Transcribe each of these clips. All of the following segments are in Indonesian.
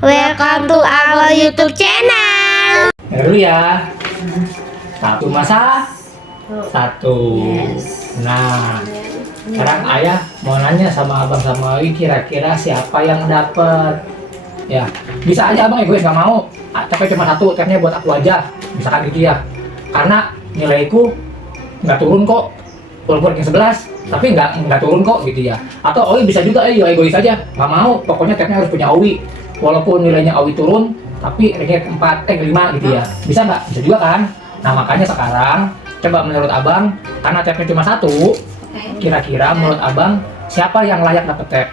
Welcome to our YouTube channel. Dulu ya. Satu masa satu. Nah, sekarang ayah mau nanya sama abang sama Wi, kira-kira siapa yang dapat? Ya, bisa aja abang egois nggak mau. Tapi cuma satu, tapnya buat aku aja. Misalkan gitu ya. Karena nilaiku nggak turun kok. Walaupun ranking 11, tapi nggak turun kok gitu ya. Atau Owi bisa juga, egois aja. Nggak mau, pokoknya tapnya harus punya Owi. Walaupun nilainya Owi turun, tapi ranking 4, 5 gitu ya. Bisa nggak? Bisa juga kan? Nah makanya sekarang, coba menurut abang, karena tapnya cuma satu, kira-kira menurut abang, siapa yang layak dapet tap?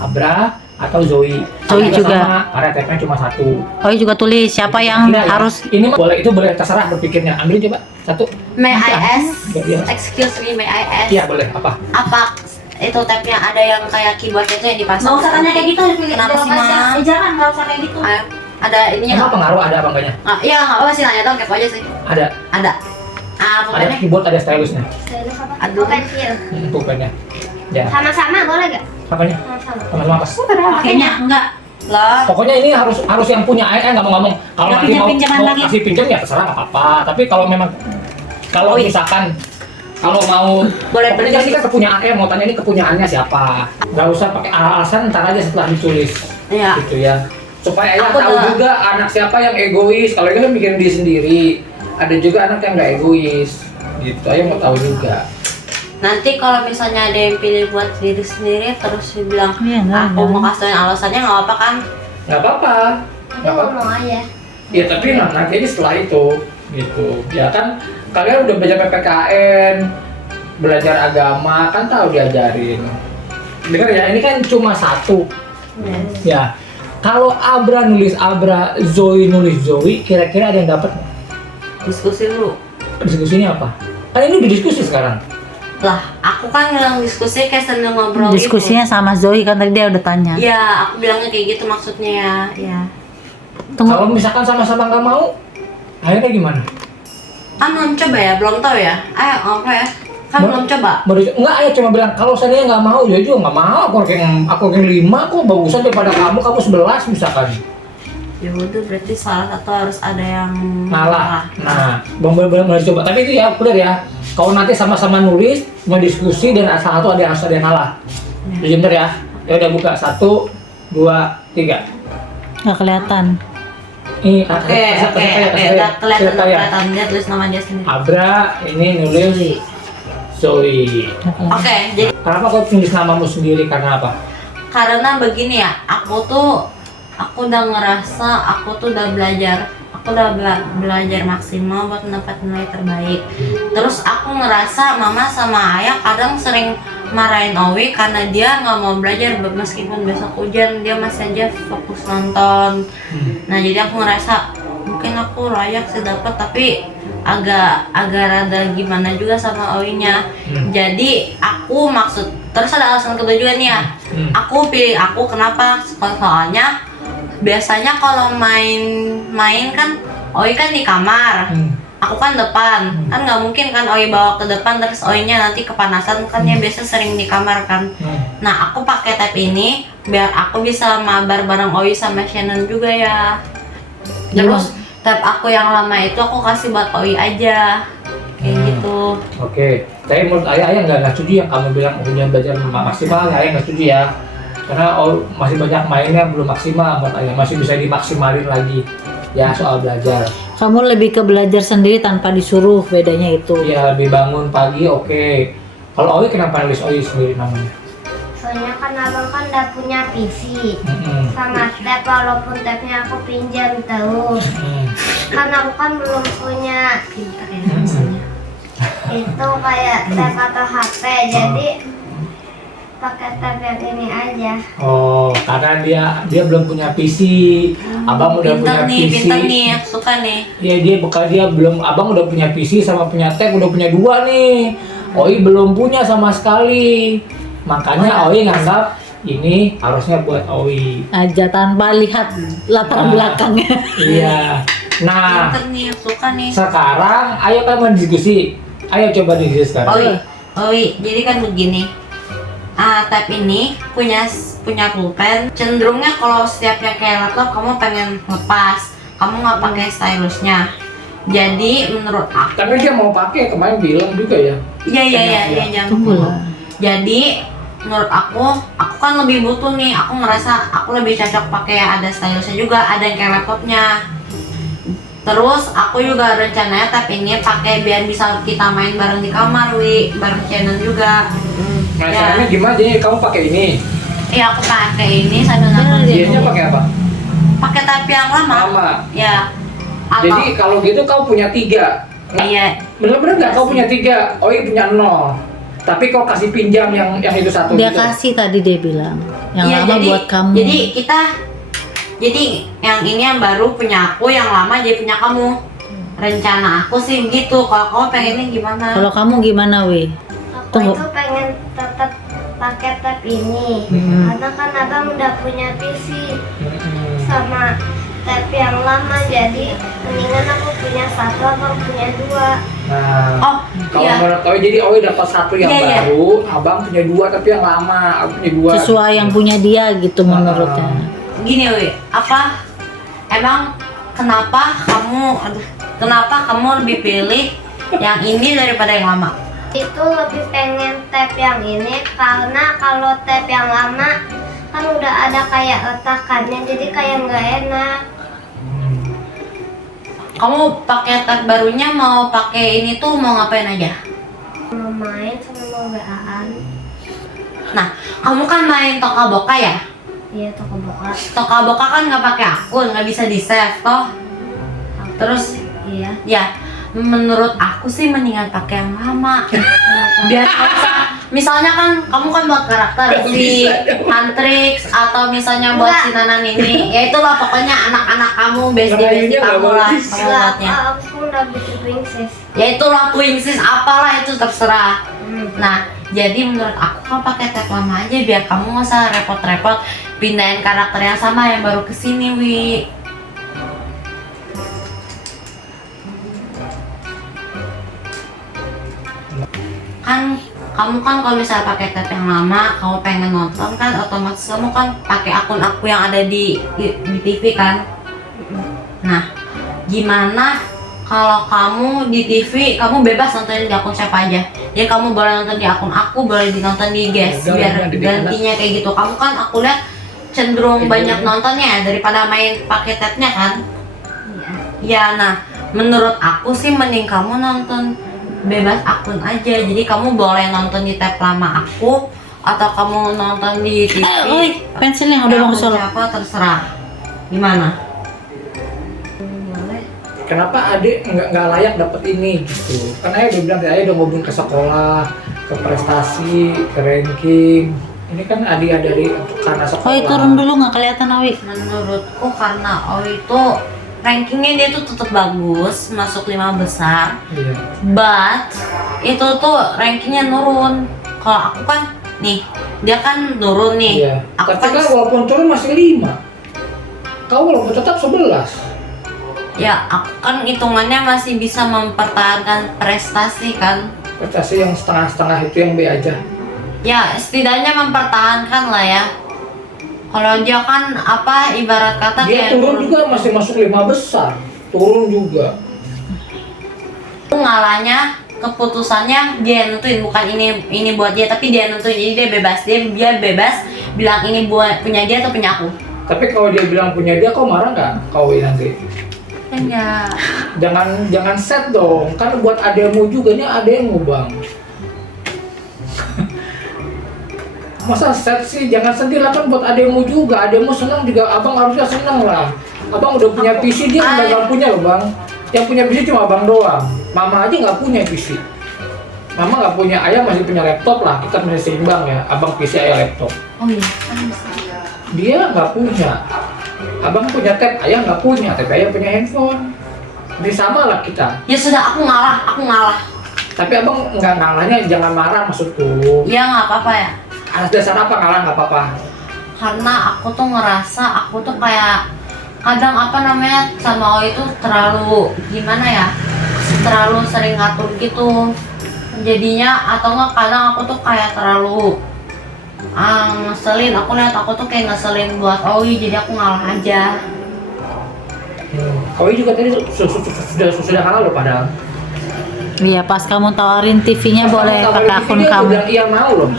Abra atau Zoe? Zoe juga. Sama, karena tapnya cuma satu. Owi juga tulis siapa yang Kira, harus. ya? Ini boleh, itu boleh terserah berpikirnya. Ambilin coba, satu. May I ask? Iya. Excuse me, may I ask? Iya boleh, apa? Apa itu tabnya ada yang kayak keyboardnya itu yang dipasang? Nggak usah tanya kayak gitu, Kenapa sih, Ma? jangan, nggak usah kayak gitu. Ada ininya Emang nggak? pengaruh ada apa enggaknya? Iya nggak apa sih, nanya dong, kepo aja sih. Ada. Ada. Ada Pokoknya. keyboard, ada stylusnya. Aduh. Pensil. Pulpennya. Ya. Sama-sama boleh gak? Apanya? Sama-sama. Sama-sama apa? Pakainya enggak. Lah. Pokoknya ini harus yang punya nggak mau ngomong. Kalau Nggak nanti mau pinjam-pinjaman lagi. kasih pinjam ya terserah nggak apa-apa. Tapi kalau memang misalkan kalau mau Boleh pokoknya pergi. ini kan kepunyaan mau tanya ini kepunyaannya siapa. Nggak usah pakai alasan, ntar aja setelah ditulis. Iya. Gitu ya. Supaya ayah Aku tahu udah- juga anak siapa yang egois. Kalau itu kan mikirin diri sendiri. Ada juga anak yang nggak egois. Gitu. Ayah mau tahu juga. Nanti kalau misalnya ada yang pilih buat diri sendiri terus dibilang Iya, nggak aku ada. mau kasih alasannya nggak apa-apa kan? Nggak apa-apa. Aku Nggak apa-apa. ngomong aja. Ya tapi nanti aja setelah itu gitu. Ya kan kalian udah belajar PPKN, belajar agama, kan tahu diajarin. Dengar ya, ini kan cuma satu. Ya. Kalau Abra nulis Abra, Zoe nulis Zoe, kira-kira ada yang dapat nggak? Diskusi dulu. Diskusinya apa? Kan ini udah diskusi sekarang. Lah, aku kan bilang diskusi kayak sambil ngobrol Diskusinya sama Zoe kan tadi dia udah tanya. gitu. Ya, aku bilangnya kayak gitu maksudnya ya. Ya. Kalau Tunggu. misalkan sama-sama nggak mau, akhirnya gimana? Kan belum coba ya, belum tahu ya. Ayo apa ya? Kan belum coba. Enggak, ayah cuma bilang kalau seandainya nggak mau, ya juga nggak mau. Aku ranking 5 kok bagusan daripada kamu 11 misalkan. Ya udah, berarti salah satu harus ada yang Ngalah. Nah, benar-benar coba. Tapi itu ya clear ya. Kalau nanti sama-sama nulis, mau diskusi dan salah satu harus ada yang ngalah. Jadi bener ya. Ya udah buka 1, 2, 3. Nggak kelihatan. Ini Oke, udah kelihatan dia tulis nama dia sendiri. Abra ini nulis Zoe. Oke, jadi Kenapa kau tulis namamu sendiri? Karena apa? karena begini ya, aku udah ngerasa aku tuh udah belajar, belajar maksimal buat mendapat nilai terbaik. Terus aku ngerasa mama sama ayah kadang sering marahin Owi karena dia nggak mau belajar meskipun besok hujan dia masih aja fokus nonton. Nah jadi aku ngerasa mungkin aku layak sih dapat, tapi agak rada gimana juga sama Owinya. Jadi aku terus ada alasan kedua juga nih ya. Aku pilih aku kenapa? Soalnya biasanya kalau main kan Oi kan di kamar, aku kan depan, kan nggak mungkin kan Oi bawa ke depan terus Oinya nanti kepanasan, kan dia biasa sering di kamar kan. Nah aku pakai tab ini biar aku bisa mabar bareng Oi sama Shannon juga ya. Terus tab aku yang lama itu aku kasih buat Oi aja kayak gitu. Oke. Tapi menurut ayah nggak setuju yang kamu bilang punya belajar maksimal. Ayah nggak setuju ya. Karena masih banyak mainnya belum maksimal, buat ayah masih bisa dimaksimalin lagi ya soal belajar. Kamu lebih ke belajar sendiri tanpa disuruh, bedanya itu. Ya lebih bangun pagi, oke. Kalau Owi kenapa nulis Owi sendiri namanya? Soalnya kan abang kan udah punya PC sama tab, walaupun tabnya aku pinjam tahu. Karena aku kan belum punya Pintar ya maksudnya. itu kayak tab atau HP, jadi pakai tab yang ini aja. Oh, karena dia belum punya PC, abang udah punya PC. Pintar nih, aku suka nih. Iya dia belum, abang udah punya PC sama punya tab, udah punya 2 nih. Oi belum punya sama sekali. Makanya Oi nganggap ini harusnya buat Oi. Aja tanpa lihat latar belakangnya. Iya. Nah, Pintar nih, aku suka nih. sekarang ayo kamu diskusi. Ayo coba diskusi sekarang. Oi, jadi kan begini. tab ini punya pulpen, cenderungnya kalau setiapnya kayak laptop kamu pengen lepas, kamu nggak pakai stylusnya. Jadi menurut aku, Tapi dia mau pakai, kemarin bilang juga ya. iya jangan Tunggu lupa. lah. Jadi menurut aku kan lebih butuh nih. Aku ngerasa aku lebih cocok pakai ada stylusnya juga, ada yang kayak laptopnya. Terus aku juga rencananya tab ini pakai biar bisa kita main bareng di kamar, bareng channel juga. Nah, Ya. caranya gimana? Jadi kamu pakai ini. Iya aku pakai ini sambil nonton. Dianya pakai apa? Pakai tab yang lama. Lama. Ya. Atau Jadi kalau gitu kamu punya 3. iya. Bener-bener nggak kau punya 3? Oh iya punya 0. Tapi kau kasih pinjam yang itu satu Dia gitu. kasih tadi dia bilang. Yang Iya, lama buat kamu. Jadi yang ini yang baru punya aku, yang lama jadi punya kamu. Rencana aku sih gitu. Kalau kamu pengennya gimana? Kalau kamu gimana, Wi? Aku Tunggu. itu pengen tetap pakai tab ini karena kan abang udah punya PC sama tab yang lama, jadi mendingan aku punya 1, abang punya 2. Nah, Oh, kalau iya. menurut Oi, jadi Oi dapat 1 yang Iya, iya. baru, abang punya 2 tapi yang lama, aku punya 2. Sesuai yang punya dia gitu menurutnya. Gini, Wi. Emang kenapa kamu lebih pilih yang ini daripada yang lama? Itu lebih pengen tab yang ini karena kalau tab yang lama kan udah ada kayak letakannya, jadi kayak nggak enak. Kamu pakai tab barunya mau pakai ini tuh mau ngapain aja? Mau main sama mau WA-an. Nah, kamu kan main Toka Boka ya? Iya, toko boka. Toka Boka kan nggak pakai akun, nggak bisa di save toh. Terus Iya. ya, menurut aku sih mendingan pakai yang lama. Biar nggak usah. Misalnya kan kamu kan buat karakter si Huntrix atau misalnya buat si Nanan ini, ya itulah pokoknya anak-anak kamu bestie kamu lah kamu buatnya. Aku udah bikin princess. Ya itulah Twinsis apalah itu terserah. Nah, jadi menurut aku kan pakai tab lama aja biar kamu nggak usah repot-repot pindahin karakter yang sama yang baru kesini, Wi. Kan kamu kan kalau misalnya pakai tab yang lama, kamu pengen nonton kan, otomatis kamu kan pakai akun aku yang ada di TV kan. Nah, gimana kalau kamu di TV, kamu bebas nonton di akun siapa aja. Jadi kamu boleh nonton di akun aku, boleh ditonton di guest, Udah, biar nanti gantinya kayak gitu. Kamu kan aku lihat cenderung Iya. banyak nontonnya daripada main pakai tabnya kan. Iya. Ya, nah menurut aku sih mending kamu nonton bebas akun aja. Jadi kamu boleh nonton di tab lama aku atau kamu nonton di TV. Oi, pensilnya udah mau akun kesolok. siapa terserah. Gimana? Boleh. Kenapa adik nggak layak dapet ini gitu? Karena ayah udah bilang, ayah udah ngomong ke sekolah, ke prestasi, ke ranking. Ini kan adik dari karena sekolah. Oi, turun dulu nggak kelihatan, Wi. Menurutku karena Oi itu rankingnya dia tuh tetap bagus, masuk 5 besar. Iya. But itu tuh rankingnya nurun. Kalau aku kan nih, dia kan nurun nih. Iya. Aku Tapi kan kan walaupun turun masih 5. Kau walaupun tetap 11. ya aku kan hitungannya masih bisa mempertahankan prestasi kan. Prestasi yang setengah-setengah itu yang B aja. Ya setidaknya mempertahankan lah ya. Kalau dia kan apa ibarat kata Dia kayak turun juga masih masuk 5 besar. Turun juga. ngalahnya keputusannya dia yang nentuin, bukan ini buat dia tapi dia yang nentuin, jadi dia bebas, dia bebas bilang ini buat punya dia atau punya aku. Tapi kalau dia bilang punya dia, kau marah nggak? Kau nanti. Enggak. Jangan set dong. Kan buat ademu juga, ini ademu bang. Masa set sih? Jangan sedih lah, kan buat ademu juga. Ademu senang juga, abang harusnya senang lah. Abang udah punya PC, dia udah nggak punya loh bang. Yang punya PC cuma abang doang. Mama aja nggak punya PC. Mama nggak punya, ayah masih punya laptop lah. Kita masih seimbang ya. Abang PC, ayah laptop. Oh iya, kan bisa. Dia nggak punya. Abang punya tab, ayah nggak punya. Tapi ayah punya handphone. Jadi sama lah kita. Ya sudah, aku ngalah. Tapi abang nggak ngalahnya, jangan marah maksudku. Ya nggak apa-apa ya. Atas dasar apa ngalah nggak apa-apa. Karena aku tuh ngerasa aku tuh kayak kadang apa namanya sama Oi itu terlalu gimana ya, terlalu sering ngatur gitu jadinya, atau enggak kadang aku tuh kayak terlalu ngeselin. Aku lihat aku tuh kayak ngeselin buat Owi, jadi aku ngalah aja. Owi juga tadi sudah kalah loh padahal. Iya, pas kamu tawarin TV-nya boleh Pas pakai kamu akun dia kamu. udah iya mau loh.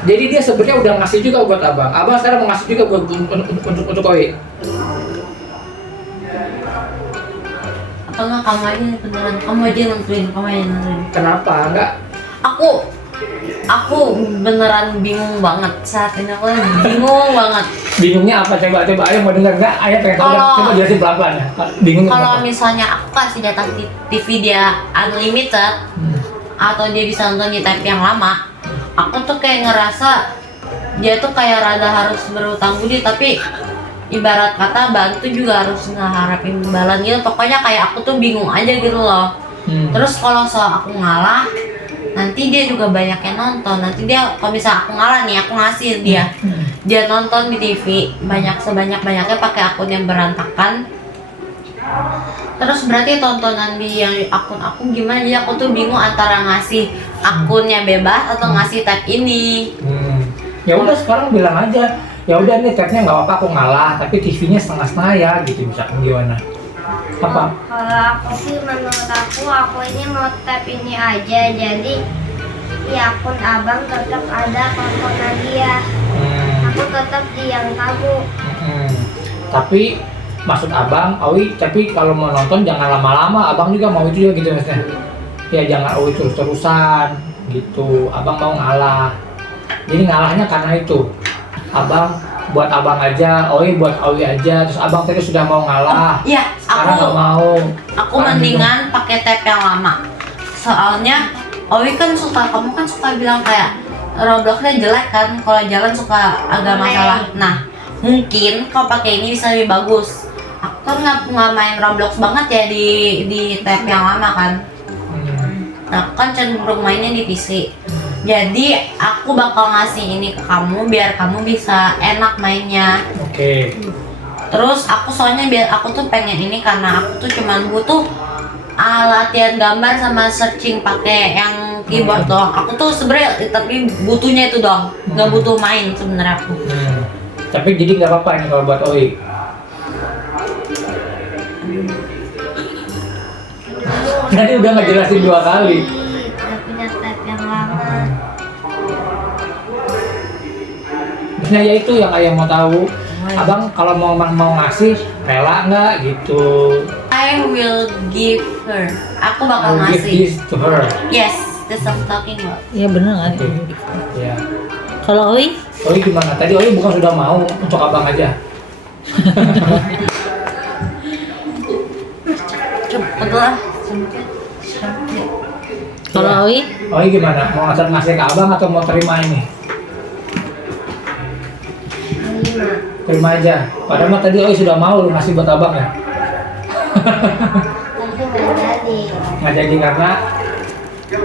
Jadi dia sebenarnya udah ngasih juga buat abang. Abang sekarang mau ngasih juga buat untuk Owi. Apa enggak kamu aja beneran? Kamu aja nentuin. Kenapa enggak? Aku beneran bingung banget saat ini. Aku bingung banget. Bingungnya apa? Coba ayah mau dengar nggak? Ayah pengen tahu. Kalau- Coba jelasin pelan-pelan ya. Bingung Kalau kenapa? misalnya aku kasih data TV dia unlimited atau dia bisa nonton di tab yang lama, aku tuh kayak ngerasa dia tuh kayak rada harus berutang budi, tapi ibarat kata bantu juga harus ngeharapin imbalan gitu. Pokoknya kayak aku tuh bingung aja gitu loh. Terus kalau soal aku ngalah, nanti dia juga banyak yang nonton. Nanti dia kalau bisa aku ngalah nih, aku ngasih dia nonton di TV sebanyak-banyaknya pakai akun yang berantakan. Terus berarti tontonan di yang akun aku gimana? Jadi aku tuh bingung antara ngasih akunnya bebas atau ngasih tab ini. Ya udah sekarang bilang aja. Ya udah nih tabnya nggak apa-apa aku ngalah, tapi TV-nya setengah-setengah ya gitu misalkan gimana? Apa? Kalau aku sih menurut aku ini mau tab ini aja, jadi di akun abang tetap ada tontonan dia. Aku tetap di yang kamu. Tapi maksud abang, Owi, tapi kalau mau nonton jangan lama-lama. Abang juga mau itu juga gitu maksudnya. Ya jangan Owi terus-terusan gitu. Abang mau ngalah. Jadi ngalahnya karena itu. Abang buat abang aja, Owi buat Owi aja. Terus abang tadi sudah mau ngalah. Iya, Sekarang nggak mau. aku mendingan pakai tab yang lama. Soalnya Owi kan kamu kan suka bilang kayak Robloxnya jelek kan, kalau jalan suka agak masalah. Nah, mungkin kalau pakai ini bisa lebih bagus. Aku kan nggak main Roblox banget ya di tab yang lama kan. Nah, aku kan cenderung mainnya di PC. Jadi aku bakal ngasih ini ke kamu biar kamu bisa enak mainnya. Oke. Terus aku soalnya biar aku tuh pengen ini karena aku tuh cuman butuh latihan gambar sama searching pakai yang keyboard doang. Aku tuh sebenarnya tapi butuhnya itu doang, nggak butuh main sebenarnya aku. Tapi jadi nggak apa-apa ini kalau buat Owi. Nanti udah ngejelasin 2 kali. Udah punya tab yang lama. Nah ya itu yang ayah mau tahu. Abang kalau mau ngasih rela nggak gitu? I will give her. Aku bakal I'll give ngasih. this to her. Yes, that's what I'm talking about. Iya bener kan? Oke. Ya. Kalau Owi, Owi gimana? Tadi Owi bukan sudah mau untuk abang aja? Cepet lah. kalau Owi, Owi gimana? Mau ngasih ke abang atau mau terima ini? 5. Terima aja. Padahal mah tadi Owi sudah mau lu ngasih buat abang ya? Tapi nggak jadi. Nggak jadi karena Ya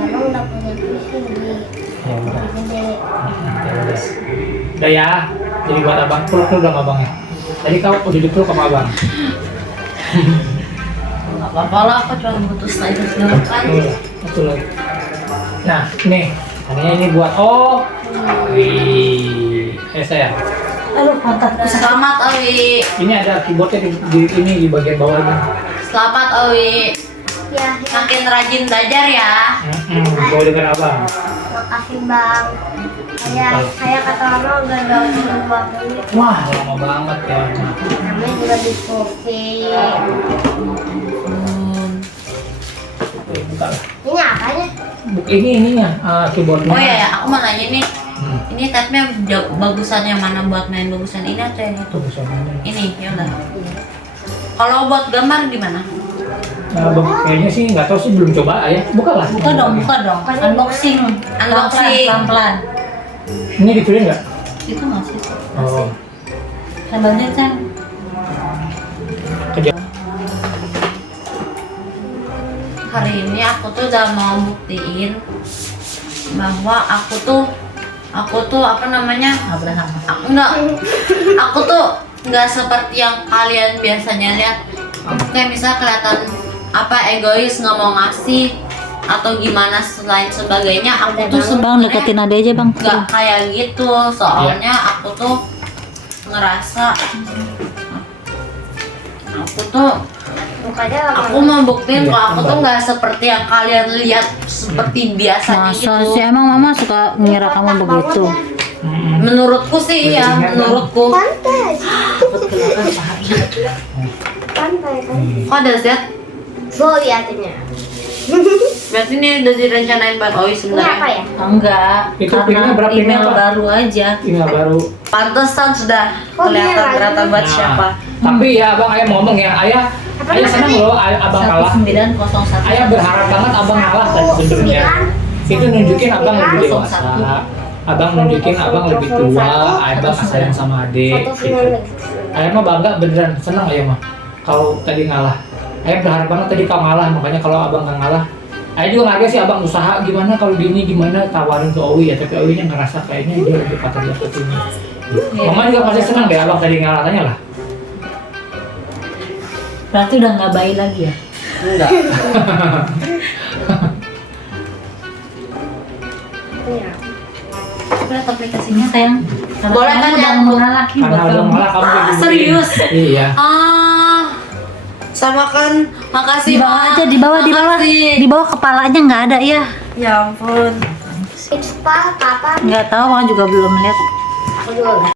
abang udah punya visi nih. ya udah. Gede. Ya udah. Udah ya. Jadi buat abang peluk dulu dong abangnya. Tadi kau udah dipeluk sama abang. Gak apa-apa lah, aku cuma butuh slider segala kan. Betul. Nah, nih, tadinya ini buat wih, saya. aduh pantatku sakit. Selamat Owi. Ini ada keyboardnya di bagian bawah ini. Selamat Owi. Ya, Makin rajin belajar ya. Bawa dengan abang. makasih bang. Saya kata mama udah 20 menit. Wah, lama banget ya. Namanya juga diskusi. Buka lah. Ini apanya? Ini ininya, keyboardnya. Oh iya ya, aku mau nanya nih. Hmm. Ini tabnya bagusan yang mana buat main bagusan ini atau yang itu? Tuh, soalnya. Ini ya udah. Kalau buat gambar gimana? Kayaknya sih nggak tahu sih, belum coba ya. Buka lah. Buka dong, unboxing, Unboxing. pelan-pelan. Ini ditulis nggak? Itu nggak sih? Oh. Saya bantuin Chan. Kerja. Hari ini aku tuh udah mau buktiin bahwa aku tuh apa namanya? Abraham. Aku tuh nggak seperti yang kalian biasanya lihat. Aku kayak bisa kelihatan apa egois, nggak mau ngasih. atau gimana selain sebagainya, aku tuh Bang, sebenarnya deketin ade aja bang. nggak kayak gitu. Soalnya aku tuh ngerasa aku tuh Mukanya aku mau buktiin Iya, kalau aku tuh kembali. nggak seperti yang kalian lihat seperti biasanya Masa gitu. sih emang mama suka ngira kamu begitu? Menurutku sih iya, menurutku. pantai. Pantai kan. Kok ada Zed? Tuh lihatnya. Berarti ini udah direncanain Bang Owi Ini apa sebenarnya. ya? Enggak, Itu karena pinnya berapa pinnya, email Pak? baru aja. Tinggal baru. Pantesan sudah Oh, kelihatan iya, ternyata lagi. buat siapa. Tapi ya abang ayah ngomong ya, ayah senang loh abang kalah. 1901. Ayah berharap banget abang kalah tadi sebenarnya. Itu nunjukin abang lebih dewasa. Abang nunjukin abang lebih tua, abang sayang sama adik. Satu Gitu. Ayah mah bangga beneran, senang ayah mah. Kalau tadi ngalah, ayah berharap banget tadi kau ngalah, makanya kalau abang nggak ngalah, ayah juga ngaget sih abang usaha gimana kalau gini gimana tawarin ke Owi ya, tapi Owi nya ngerasa kayaknya dia lebih patah di atas ini. Mama juga pasti senang deh abang tadi ngalah, tanya lah. Berarti udah nggak bayi lagi ya? Enggak. Iya. Lihat aplikasinya. Sayang. Boleh kan, Kamu udah ya? mengalah nih Karena buat udah kamu. ngalah kamu kayak gini. Serius? Iya. Sama kan, makasih Di bawah Ma. aja, di bawah, Makasih. di bawah kepalanya nggak ada ya? Ya ampun. It's kapan? Nggak tahu, mama juga belum lihat. Aku juga nggak